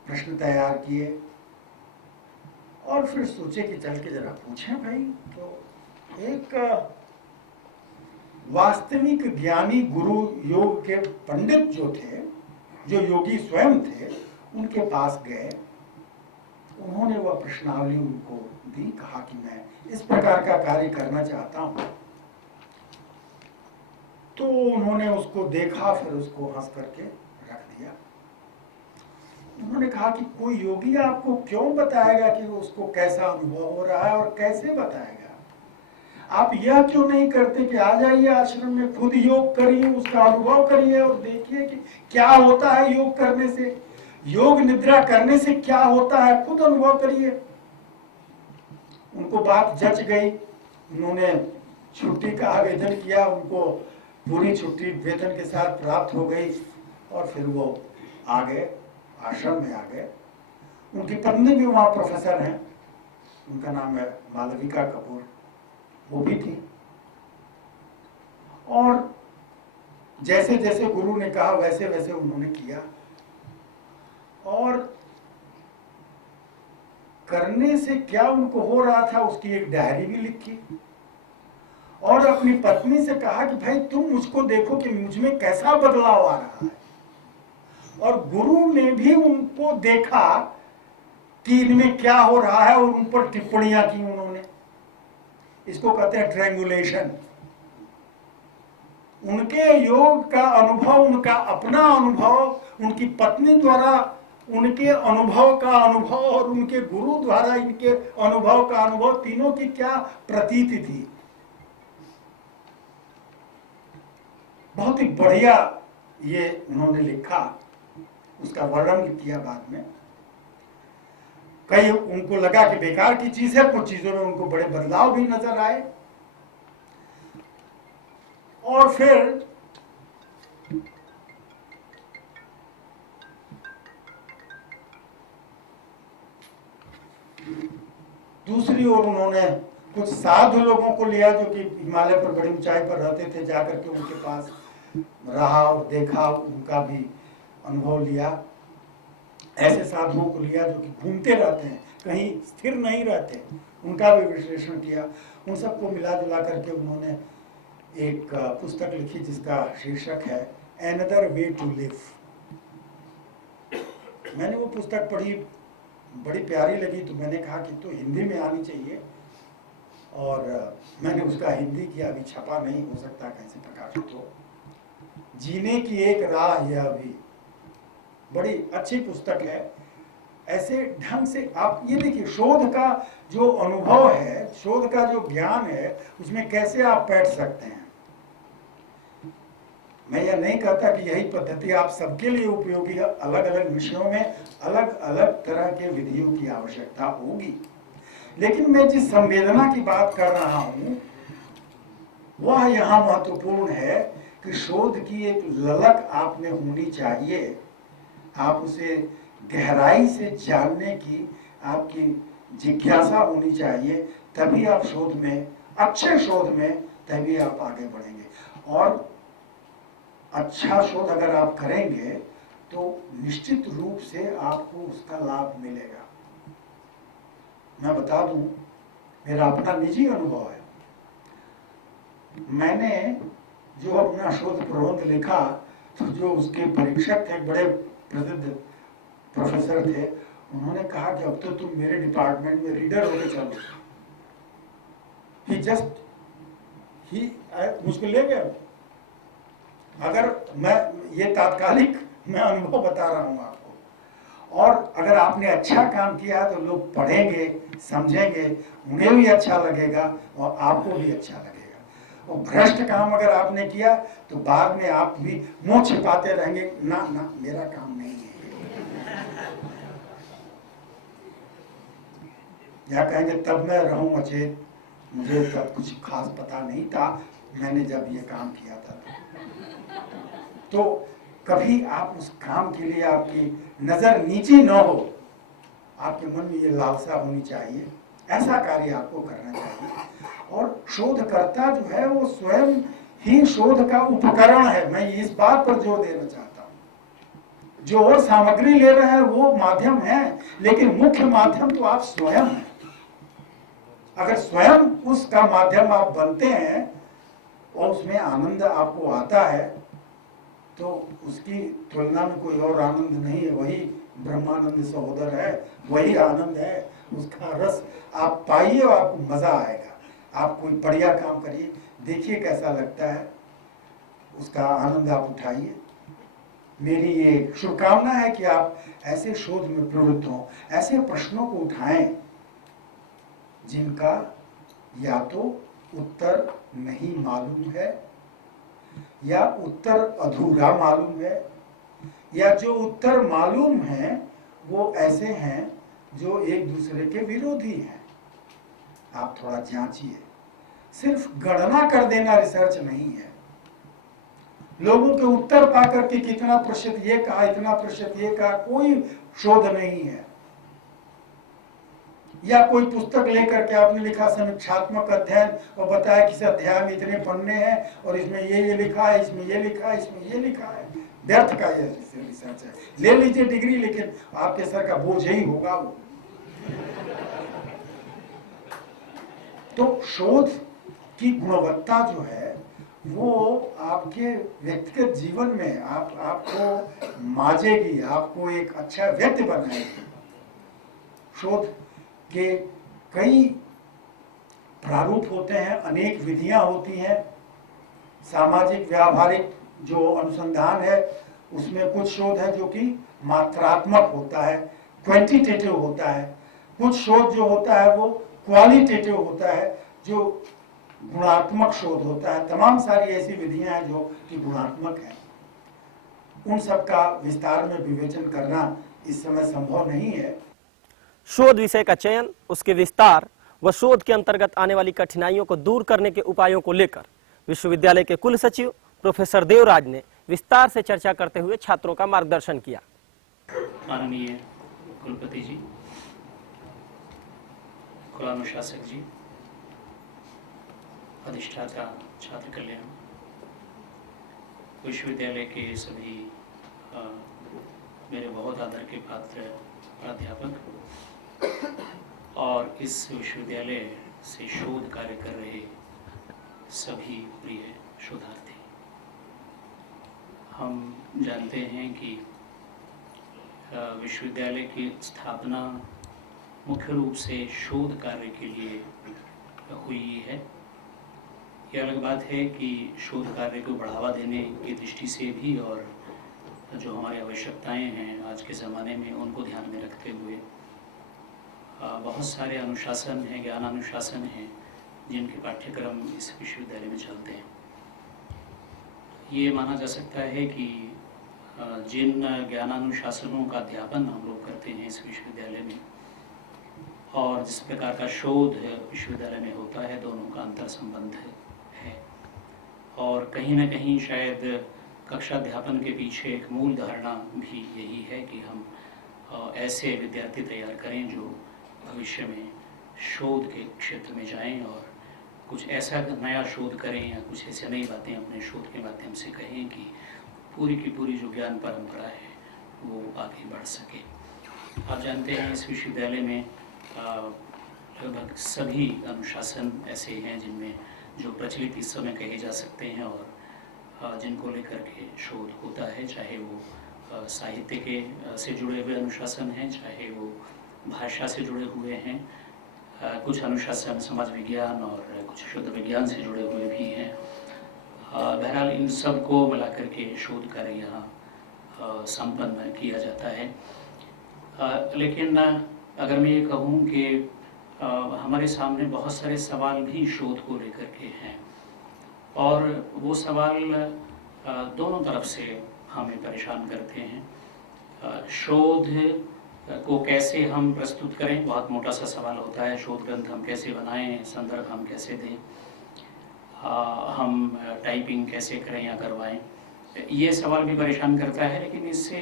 प्रश्न तैयार किए, और फिर सोचे कि चल के जरा पूछें भाई। तो एक वास्तविक ज्ञानी गुरु, योग के पंडित जो थे, जो योगी स्वयं थे, उनके पास गए। उन्होंने वह प्रश्नावली उनको दी, कहा कि मैं इस प्रकार का कार्य करना चाहता हूं। तो उन्होंने उसको देखा, फिर उसको हंस करके रख दिया। उन्होंने कहा कि कोई योगी आपको क्यों बताएगा कि उसको कैसा अनुभव हो रहा है, और कैसे बताएगा? आप यह क्यों नहीं करते कि आ जाइए आश्रम में, खुद योग करिए, उसका अनुभव करिए और देखिए कि क्या होता है योग करने से, योग निद्रा करने से क्या होता है, खुद अनुभव करिए। उनको बात जच गई, उन्होंने छुट्टी का आवेदन किया, उनको पूरी छुट्टी वेतन के साथ प्राप्त हो गई, और फिर वो आ गए, आश्रम में आ गए। उनकी पत्नी भी वहां प्रोफेसर हैं, उनका नाम है मालविका कपूर, वो भी थी। और जैसे जैसे गुरु ने कहा वैसे वैसे उन्होंने किया, और करने से क्या उनको हो रहा था उसकी एक डायरी भी लिखी, और अपनी पत्नी से कहा कि भाई तुम मुझको देखो कि मुझ में कैसा बदलाव आ रहा है। और गुरु ने भी उनको देखा कि इनमें क्या हो रहा है, और उन पर टिप्पणियां की उन्होंने। इसको कहते हैं ट्रायंगुलेशन। उनके योग का अनुभव, उनका अपना अनुभव, उनकी पत्नी द्वारा उनके अनुभव का अनुभव, और उनके गुरु द्वारा इनके अनुभव का अनुभव, तीनों की क्या प्रतीति थी। बहुत ही बढ़िया ये उन्होंने लिखा, उसका वर्णन किया बाद में। कई उनको लगा कि बेकार की चीज है, कुछ चीजों में उनको बड़े बदलाव भी नजर आए। और फिर दूसरी ओर उन्होंने कुछ साधु लोगों को लिया जो कि हिमालय पर बड़ी ऊंचाई पर रहते थे, जाकर के उनके पास रहा और देखा, उनका भी अनुभव लिया। ऐसे साधुओं को लिया जो कि घूमते रहते हैं, कहीं स्थिर नहीं रहते, उनका भी विश्लेषण किया। उन सबको मिला जुला करके उन्होंने एक पुस्तक लिखी जिसका शीर्षक है एनदर वे टू लिव। मैंने वो पुस्तक पढ़ी, बड़ी प्यारी लगी, तो मैंने कहा कि तो हिंदी में आनी चाहिए, और मैंने उसका हिंदी किया। अभी छपा नहीं, हो सकता कैसे प्रकाशित हो। जीने की एक राह, यह भी बड़ी अच्छी पुस्तक है। ऐसे ढंग से आप ये देखिए, शोध का जो अनुभव है, शोध का जो ज्ञान है, उसमें कैसे आप बैठ सकते हैं। मैं यह नहीं कहता कि यही पद्धति आप सबके लिए उपयोगी है, अलग अलग विषयों में अलग अलग तरह के विधियों की आवश्यकता होगी। लेकिन मैं जिस संवेदना की बात कर रहा हूं वह यहाँ महत्वपूर्ण है कि शोध की एक ललक आप में होनी चाहिए। आप उसे गहराई से जानने की आपकी जिज्ञासा होनी चाहिए, तभी आप शोध में, अच्छे शोध में, तभी आप आगे बढ़ेंगे। और अच्छा शोध अगर आप करेंगे तो निश्चित रूप से आपको उसका लाभ मिलेगा। मैं बता दूं, मेरा अपना निजी अनुभव है। मैंने जो अपना शोध प्रबंध लिखा, तो जो उसके परीक्षक थे, बड़े प्रसिद्ध प्रोफेसर थे, उन्होंने कहा कि अब तो तुम मेरे डिपार्टमेंट में रीडर होके चलो। मुझको ले गया। अगर मैं ये तात्कालिक मैं अनुभव बता रहा हूँ आपको, और अगर आपने अच्छा काम किया तो लोग पढ़ेंगे, समझेंगे, उन्हें भी अच्छा लगेगा और आपको भी अच्छा लगेगा। और भ्रष्ट काम अगर आपने किया तो बाद में आप भी मुंह छिपाते रहेंगे, ना ना मेरा काम नहीं है, या कहेंगे तब मैं रहूं अचेत, मुझे तब कुछ खास पता नहीं था, मैंने जब ये काम किया था। तो कभी आप उस काम के लिए आपकी नजर नीची न हो, आपके मन में ये लालसा होनी चाहिए, ऐसा कार्य आपको करना चाहिए। और शोधकर्ता जो है वो स्वयं ही शोध का उपकरण है, मैं इस बात पर जोर देना चाहता हूं। जो और सामग्री ले रहे हैं वो माध्यम है, लेकिन मुख्य माध्यम तो आप स्वयं हैं। अगर स्वयं उसका माध्यम आप बनते हैं और उसमें आनंद आपको आता है, तो उसकी तुलना में कोई और आनंद नहीं है। वही ब्रह्मानंद सहोदर है, वही आनंद है, उसका रस आप पाइए और आपको मजा आएगा। आप कोई बढ़िया काम करिए, देखिए कैसा लगता है, उसका आनंद आप उठाइए। मेरी ये शुभकामना है कि आप ऐसे शोध में प्रवृत्त हों, ऐसे प्रश्नों को उठाएं जिनका या तो उत्तर नहीं मालूम है, या उत्तर अधूरा मालूम है, या जो उत्तर मालूम है वो ऐसे हैं जो एक दूसरे के विरोधी हैं। आप थोड़ा जांचिए, सिर्फ गणना कर देना रिसर्च नहीं है। लोगों के उत्तर पाकर के कितना प्रतिशत ये कहा, इतना प्रतिशत ये कहा, कोई शोध नहीं है। या कोई पुस्तक लेकर के आपने लिखा समीक्षात्मक अध्ययन और बताया कि इस अध्याय में इतने पन्ने हैं और इसमें ये लिखा है, इसमें ये लिखा है, इसमें ये लिखा है, व्यर्थ का ये रिसर्च है। ले लीजिए डिग्री, लेकिन आपके सर का बोझ ही होगा वो। तो शोध की गुणवत्ता जो है वो आपके व्यक्तिगत जीवन में आपको माजेगी, आपको एक अच्छा व्यक्ति बनाएगी। शोध के कई प्रारूप होते हैं, अनेक विधियां होती हैं। सामाजिक व्यावहारिक जो अनुसंधान है उसमें कुछ शोध है जो कि मात्रात्मक होता है, क्वांटिटेटिव होता है। कुछ शोध जो होता है वो क्वालिटेटिव होता है, जो गुणात्मक शोध होता है। तमाम सारी ऐसी विधियां हैं जो कि गुणात्मक हैं। उन सब का विस्तार में विवेचन करना इस समय संभव नहीं है। शोध विषय का चयन, उसके विस्तार व शोध के अंतर्गत आने वाली कठिनाइयों को दूर करने के उपायों को लेकर विश्वविद्यालय के कुल सचिव प्रोफेसर देवराज ने विस्तार से चर्चा करते हुए छात्रों का मार्गदर्शन किया। माननीय कुलपति जी, कुलानुशासक जी, अधिष्ठाता छात्र कल्याण, विश्वविद्यालय के सभी मेरे बहुत आदर के पात्र प्राध्यापक और इस विश्वविद्यालय से शोध कार्य कर रहे सभी प्रिय शोधार्थी। हम जानते हैं कि विश्वविद्यालय की स्थापना मुख्य रूप से शोध कार्य के लिए हुई है। यह अलग बात है कि शोध कार्य को बढ़ावा देने की दृष्टि से भी और जो हमारी आवश्यकताएं हैं आज के ज़माने में उनको ध्यान में रखते हुए बहुत सारे अनुशासन हैं, ज्ञान अनुशासन हैं जिनके पाठ्यक्रम इस विश्वविद्यालय में चलते हैं। ये माना जा सकता है कि जिन ज्ञानानुशासनों का अध्यापन हम लोग करते हैं इस विश्वविद्यालय में और जिस प्रकार का शोध विश्वविद्यालय में होता है, दोनों का अंतर संबंध है। और कहीं ना कहीं शायद कक्षा अध्यापन के पीछे एक मूल धारणा भी यही है कि हम ऐसे विद्यार्थी तैयार करें जो भविष्य में शोध के क्षेत्र में जाएं और कुछ ऐसा नया शोध करें या कुछ ऐसी नई बातें अपने शोध के माध्यम से कहें कि पूरी की पूरी जो ज्ञान परंपरा है वो आगे बढ़ सके। आप जानते हैं इस विश्वविद्यालय में लगभग सभी अनुशासन ऐसे हैं जिनमें जो प्रचलित इस समय कहे जा सकते हैं और जिनको लेकर के शोध होता है, चाहे वो साहित्य के से जुड़े हुए अनुशासन हैं, चाहे वो भाषा से जुड़े हुए हैं, कुछ अनुशासन समाज विज्ञान और कुछ शुद्ध विज्ञान से जुड़े हुए भी हैं। बहरहाल इन सब को मिलाकर के शोध कार्य यहाँ संपन्न किया जाता है। लेकिन अगर मैं ये कहूँ कि हमारे सामने बहुत सारे सवाल भी शोध को लेकर के हैं और वो सवाल दोनों तरफ से हमें परेशान करते हैं। शोध को कैसे हम प्रस्तुत करें, बहुत मोटा सा सवाल होता है। शोध ग्रंथ हम कैसे बनाएं, संदर्भ हम कैसे दें, हम टाइपिंग कैसे करें या करवाएं, ये सवाल भी परेशान करता है। लेकिन इससे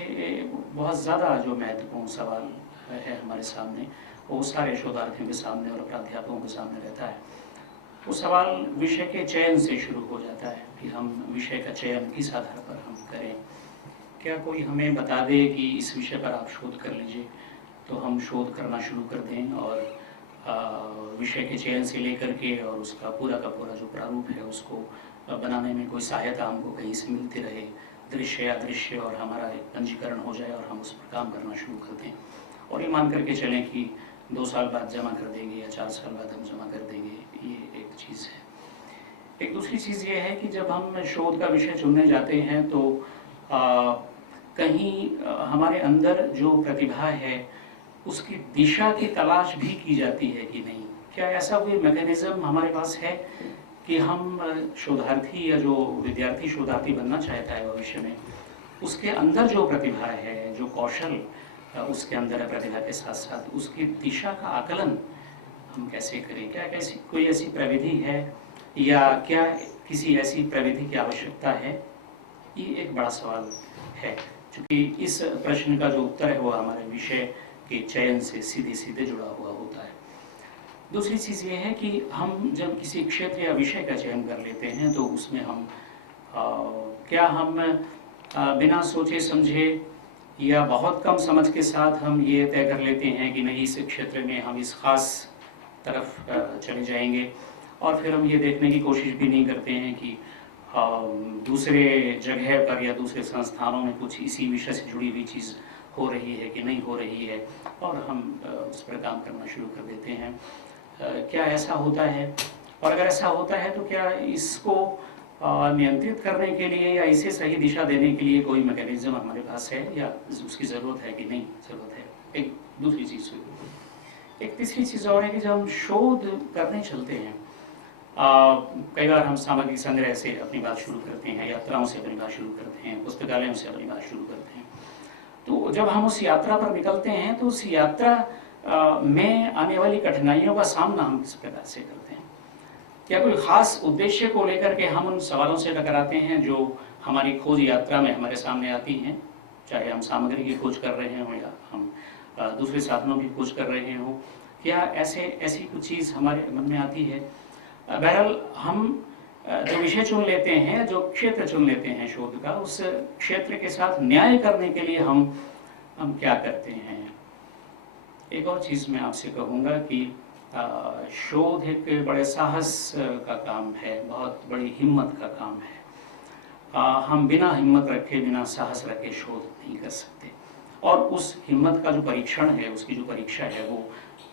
बहुत ज़्यादा जो महत्वपूर्ण सवाल है हमारे सामने, वो सारे शोधार्थियों के सामने और प्राध्यापकों के सामने रहता है। वो सवाल विषय के चयन से शुरू हो जाता है कि हम विषय का चयन किस आधार पर हम करें। क्या कोई हमें बता दे कि इस विषय पर आप शोध कर लीजिए, तो हम शोध करना शुरू कर दें और विषय के चयन से लेकर के और उसका पूरा का पूरा जो प्रारूप है उसको बनाने में कोई सहायता हमको कहीं से मिलती रहे, दृश्य या दृश्य, और हमारा एक पंजीकरण हो जाए और हम उस पर काम करना शुरू कर दें और ये मान करके चलें कि 2 साल बाद जमा कर देंगे या 4 साल बाद हम जमा कर देंगे। ये एक चीज़ है। एक दूसरी चीज़ ये है कि जब हम शोध का विषय चुनने जाते हैं तो कहीं हमारे अंदर जो प्रतिभा है उसकी दिशा की तलाश भी की जाती है कि नहीं। क्या ऐसा कोई मैकेनिज्म हमारे पास है कि हम शोधार्थी या जो विद्यार्थी शोधार्थी बनना चाहता है भविष्य में, उसके अंदर जो प्रतिभा है, जो कौशल उसके अंदर है, प्रतिभा के साथ साथ उसकी दिशा का आकलन हम कैसे करें? क्या कैसी कोई ऐसी प्रविधि है या क्या किसी ऐसी प्रविधि की आवश्यकता है? ये एक बड़ा सवाल है, क्योंकि इस प्रश्न का जो उत्तर है वो हमारे विषय के चयन से सीधे जुड़ा हुआ होता है। दूसरी चीज़ ये है कि हम जब किसी क्षेत्र या विषय का चयन कर लेते हैं तो उसमें हम क्या हम बिना सोचे समझे या बहुत कम समझ के साथ हम ये तय कर लेते हैं कि नहीं, इस क्षेत्र में हम इस खास तरफ चले जाएंगे, और फिर हम ये देखने की कोशिश भी नहीं करते हैं कि दूसरे जगह पर या दूसरे संस्थानों में कुछ इसी विषय से जुड़ी हुई चीज़ हो रही है कि नहीं हो रही है, और हम उस पर काम करना शुरू कर देते हैं। क्या ऐसा होता है? और अगर ऐसा होता है तो क्या इसको नियंत्रित करने के लिए या इसे सही दिशा देने के लिए कोई मैकेनिज्म हमारे पास है या उसकी ज़रूरत है कि नहीं ज़रूरत है? एक दूसरी चीज़ हुई। एक तीसरी चीज़ और है कि जब हम शोध करने चलते हैं, कई बार हम सामग्री संग्रह से अपनी बात शुरू करते हैं, यात्राओं से अपनी बात शुरू करते हैं, पुस्तकालयों से अपनी बात शुरू करते हैं। तो जब हम उस यात्रा पर निकलते हैं तो उस यात्रा में आने वाली कठिनाइयों का सामना हम किस प्रकार से करते हैं? क्या कोई खास उद्देश्य को लेकर के हम उन सवालों से टकराते हैं जो हमारी खोज यात्रा में हमारे सामने आती हैं, चाहे हम सामग्री की खोज कर रहे हों या हम दूसरे साधनों की खोज कर रहे हों? क्या ऐसी कुछ चीज़ हमारे मन में आती है? बहरहाल हम जो विषय चुन लेते हैं, जो क्षेत्र चुन लेते हैं शोध का, उस क्षेत्र के साथ न्याय करने के लिए हम क्या करते हैं? एक और चीज़ मैं आपसे कहूँगा कि शोध एक बड़े साहस का काम है, बहुत बड़ी हिम्मत का काम है। हम बिना हिम्मत रखे, बिना साहस रखे शोध नहीं कर सकते, और उस हिम्मत का जो परीक्षण है, उसकी जो परीक्षा है, वो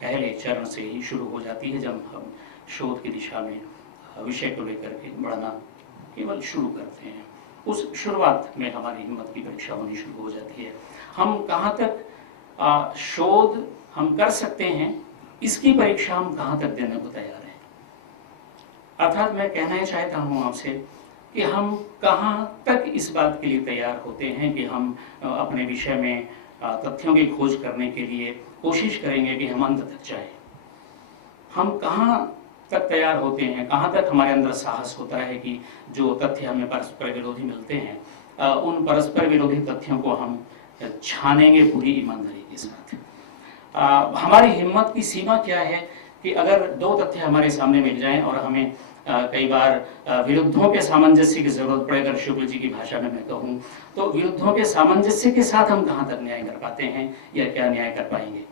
पहले चरण से ही शुरू हो जाती है जब हम शोध की दिशा में विषय को लेकर के बढ़ना केवल शुरू करते हैं। उस शुरुआत में हमारी हिम्मत की परीक्षा होनी शुरू हो जाती है। हम कहाँ तक शोध हम कर सकते हैं, इसकी परीक्षा हम कहाँ तक देने को तैयार हैं। अर्थात मैं कहना चाहता हूँ आपसे कि हम कहाँ तक इस बात के लिए तैयार होते हैं कि हम अपने विषय में तथ्यों की खोज करने के लिए कोशिश करेंगे कि हम अंत तक जाएं। हम कहाँ तक तैयार होते हैं, कहाँ तक हमारे अंदर साहस होता है कि जो तथ्य हमें परस्पर विरोधी मिलते हैं, उन परस्पर विरोधी तथ्यों को हम छानेंगे पूरी ईमानदारी के साथ। हमारी हिम्मत की सीमा क्या है कि अगर 2 तथ्य हमारे सामने मिल जाएं और हमें कई बार विरुद्धों के सामंजस्य की जरूरत पड़े, अगर शुक्ल जी की भाषा में मैं कहूँ तो विरुद्धों के सामंजस्य के साथ हम कहाँ तक न्याय कर पाते हैं या क्या न्याय कर पाएंगे।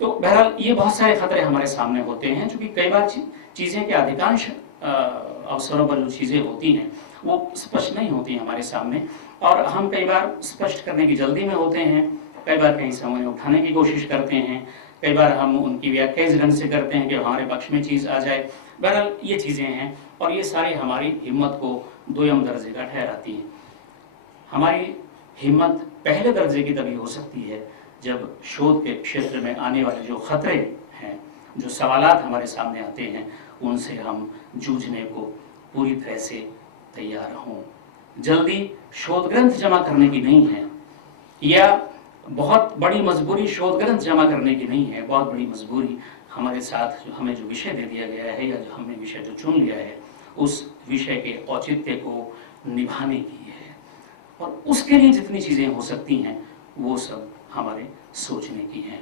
तो बहरहाल ये बहुत सारे खतरे हमारे सामने होते हैं, क्योंकि कई बार चीज़ें के अधिकांश अवसरों पर जो चीज़ें होती हैं वो स्पष्ट नहीं होती हमारे सामने, और हम कई बार स्पष्ट करने की जल्दी में होते हैं, कई बार कहीं से उन्हें उठाने की कोशिश करते हैं, कई बार हम उनकी व्याख्या इस ढंग से करते हैं कि हमारे पक्ष में चीज़ आ जाए। बहरहाल ये चीज़ें हैं और ये सारी हमारी हिम्मत को दोयम दर्जे का ठहराती हैं। हमारी हिम्मत पहले दर्जे की तभी हो सकती है जब शोध के क्षेत्र में आने वाले जो खतरे हैं, जो सवालात हमारे सामने आते हैं, उनसे हम जूझने को पूरी तरह से तैयार हों। जल्दी शोध ग्रंथ जमा करने की नहीं है, या बहुत बड़ी मजबूरी शोध ग्रंथ जमा करने की नहीं है। बहुत बड़ी मजबूरी हमारे साथ जो हमें जो विषय दे दिया गया है, या जो हमने विषय जो चुन लिया है, उस विषय के औचित्य को निभाने की है। और उसके लिए जितनी चीज़ें हो सकती हैं वो सब हमारे सोचने की हैं।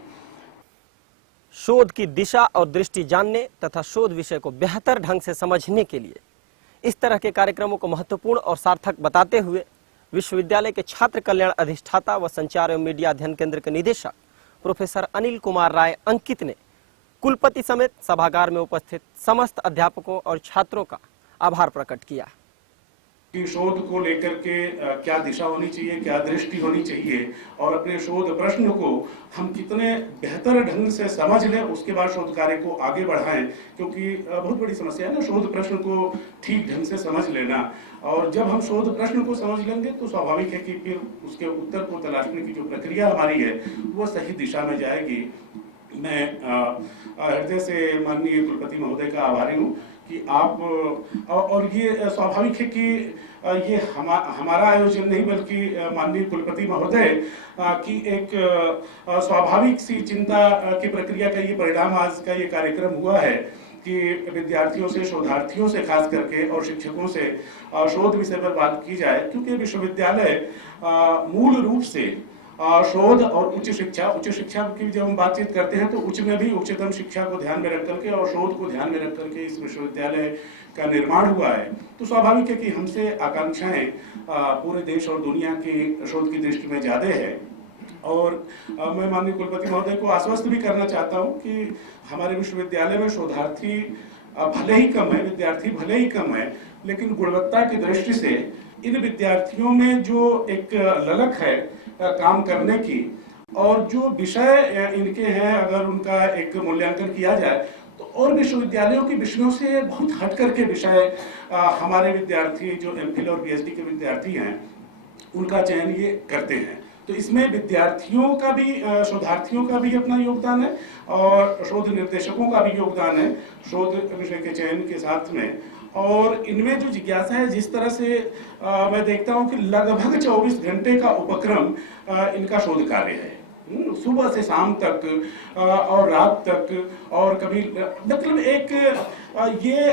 शोध की दिशा और दृष्टि जानने तथा शोध विषय को बेहतर ढंग से समझने के लिए इस तरह के कार्यक्रमों को महत्वपूर्ण और सार्थक बताते हुए विश्वविद्यालय के छात्र कल्याण अधिष्ठाता व संचार एवं मीडिया अध्ययन केंद्र के निदेशक प्रोफेसर अनिल कुमार राय अंकित ने कुलपति समेत सभागार में उपस्थित समस्त अध्यापकों और छात्रों का आभार प्रकट किया कि शोध को लेकर के क्या दिशा होनी चाहिए, क्या दृष्टि होनी चाहिए, और अपने शोध प्रश्न को हम कितने बेहतर ढंग से समझ लें, उसके बाद शोध कार्य को आगे बढ़ाएं। क्योंकि बहुत बड़ी समस्या है ना शोध प्रश्न को ठीक ढंग से समझ लेना। और जब हम शोध प्रश्न को समझ लेंगे तो स्वाभाविक है कि फिर उसके उत्तर को तलाशने की जो प्रक्रिया हमारी है वो सही दिशा में जाएगी। मैं हृदय से माननीय कुलपति महोदय का आभारी हूँ कि आप, और ये स्वाभाविक है कि ये हमारा आयोजन नहीं बल्कि माननीय कुलपति महोदय की एक स्वाभाविक सी चिंता की प्रक्रिया का ये परिणाम आज का ये कार्यक्रम हुआ है कि विद्यार्थियों से, शोधार्थियों से खास करके और शिक्षकों से शोध विषय पर बात की जाए। क्योंकि विश्वविद्यालय मूल रूप से शोध और उच्च शिक्षा की जब हम बातचीत करते हैं तो उच्च में भी उच्चतम शिक्षा को ध्यान में रख करके और शोध को ध्यान में रख करके इस विश्वविद्यालय का निर्माण हुआ है। तो स्वाभाविक है कि हमसे आकांक्षाएं पूरे देश और दुनिया की शोध की दृष्टि में ज्यादा है। और मैं माननीय कुलपति महोदय को आश्वस्त भी करना चाहता हूँ कि हमारे विश्वविद्यालय में शोधार्थी भले ही कम है, विद्यार्थी भले ही कम है, लेकिन गुणवत्ता की दृष्टि से इन विद्यार्थियों में जो एक ललक है काम करने की, और जो विषय इनके हैं अगर उनका एक मूल्यांकन किया जाए तो और विश्वविद्यालयों के विषयों से बहुत हट करके विषय हमारे विद्यार्थी जो एमफिल और पीएचडी के विद्यार्थी हैं उनका चयन ये करते हैं। तो इसमें विद्यार्थियों का भी, शोधार्थियों का भी अपना योगदान है और शोध निर्देशकों का भी योगदान है शोध विषय के चयन के साथ में। और इनमें जो जिज्ञासा है, जिस तरह से मैं देखता हूँ कि लगभग 24 घंटे का उपक्रम इनका शोध कार्य है, सुबह से शाम तक और रात तक। और कभी मतलब एक ये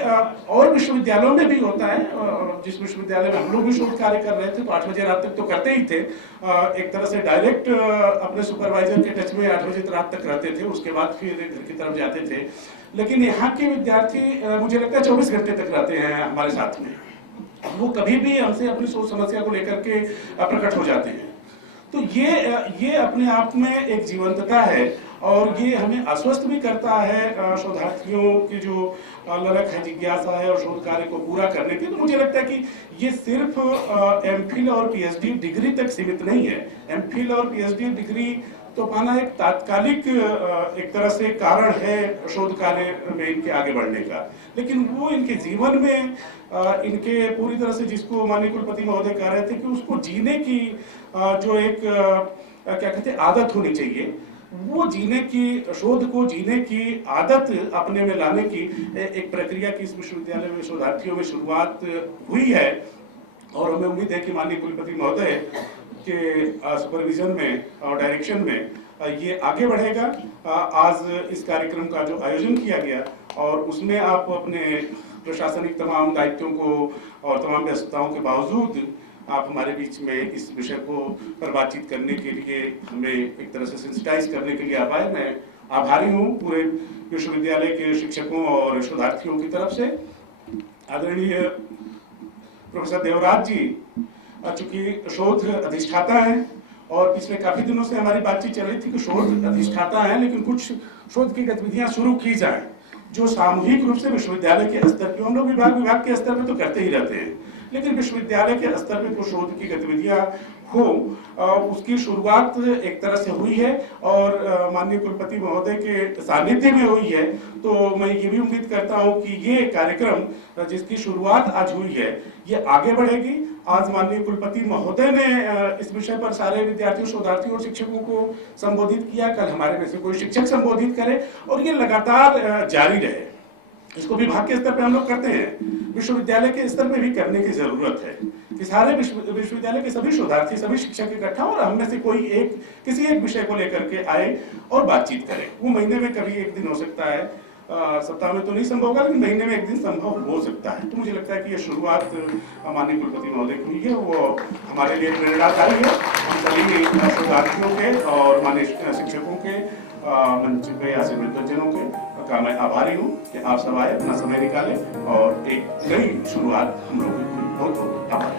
और विश्वविद्यालयों में भी होता है। जिस विश्वविद्यालय में हम लोग भी शोध कार्य कर रहे थे तो 8 बजे रात तक तो करते ही थे, एक तरह से डायरेक्ट अपने सुपरवाइजर के टच में 8 बजे रात तक रहते थे, उसके बाद फिर घर की तरफ जाते थे। लेकिन यहाँ के विद्यार्थी मुझे लगता है 24 घंटे तक रहते हैं हमारे साथ में। वो कभी भी हमसे अपनी सोच समस्या को लेकर के प्रकट हो जाते हैं। तो ये अपने आप में एक जीवंतता है और ये हमें आश्वस्त भी करता है शोधार्थियों की जो ललक है, जिज्ञासा है और शोध कार्य को पूरा करने की। तो मुझे लगता है कि ये सिर्फ एमफिल और पीएचडी डिग्री तक सीमित नहीं है। एमफिल और पीएचडी डिग्री तो पाना एक तात्कालिक एक तरह से कारण है शोध कार्य में इनके आगे बढ़ने का, लेकिन वो इनके जीवन में इनके पूरी तरह से, जिसको माननीय कुलपति महोदय कह रहे थे कि उसको जीने की जो एक क्या कहते हैं आदत होनी चाहिए, वो जीने की, शोध को जीने की आदत अपने में लाने की एक प्रक्रिया की इस विश्वविद्यालय में शोधार्थियों में शुरुआत हुई है। और हमें उम्मीद है कि माननीय कुलपति महोदय के सुपरविजन में और डायरेक्शन में ये आगे बढ़ेगा। आज इस कार्यक्रम का जो आयोजन किया गया और उसमें आप अपने प्रशासनिक तमाम दायित्वों को और तमाम व्यस्तताओं के बावजूद आप हमारे बीच में इस विषय को पर बातचीत करने के लिए, हमें एक तरह से सेंसिटाइज करने के लिए आप आए। मैं आभारी हूँ पूरे विश्वविद्यालय के शिक्षकों और शोधार्थियों की तरफ से। आदरणीय प्रोफेसर देवराज जी चूंकि शोध अधिष्ठाता हैं और पिछले काफी दिनों से हमारी बातचीत चल रही थी कि शोध अधिष्ठाता हैं लेकिन कुछ शोध की गतिविधियां शुरू की जाएं, जो सामूहिक रूप से विश्वविद्यालय के स्तर पे, हम लोग विभाग के स्तर पे तो करते ही रहते हैं, लेकिन विश्वविद्यालय के स्तर पे जो शोध की गतिविधियां हो उसकी शुरुआत एक तरह से हुई है और माननीय कुलपति महोदय के सानिध्य में हुई है। तो मैं ये भी उम्मीद करता हूं कि ये कार्यक्रम जिसकी शुरुआत आज हुई है ये आगे बढ़ेगी। आज माननीय कुलपति महोदय ने इस विषय पर सारे विद्यार्थियों, शोधार्थियों और शिक्षकों को संबोधित किया। कल हमारे में से कोई शिक्षक संबोधित करे और ये लगातार जारी रहे। इसको विभाग के स्तर पे हम लोग करते हैं, विश्वविद्यालय के स्तर पे भी करने की जरूरत है कि सारे विश्वविद्यालय के सभी शोधार्थी, सभी शिक्षक इकट्ठा और हम में से कोई एक किसी एक विषय को लेकर के आए और बातचीत करें। वो महीने में कभी एक दिन हो सकता है, सप्ताह में तो नहीं संभव होगा, लेकिन महीने में एक दिन संभव हो सकता है। तो मुझे लगता है कि ये शुरुआत माननीय कुलपति महोदय की हुई है, वो हमारे लिए प्रेरणादायी है। हम सभी शोधार्थियों के और माननीय शिक्षकों के, मंच पे आसीन विद्वज्जनों के का मैं आभारी हूँ कि आप सब आए, अपना समय निकाले और एक नई शुरुआत हम लोगों की। बहुत बहुत आभार।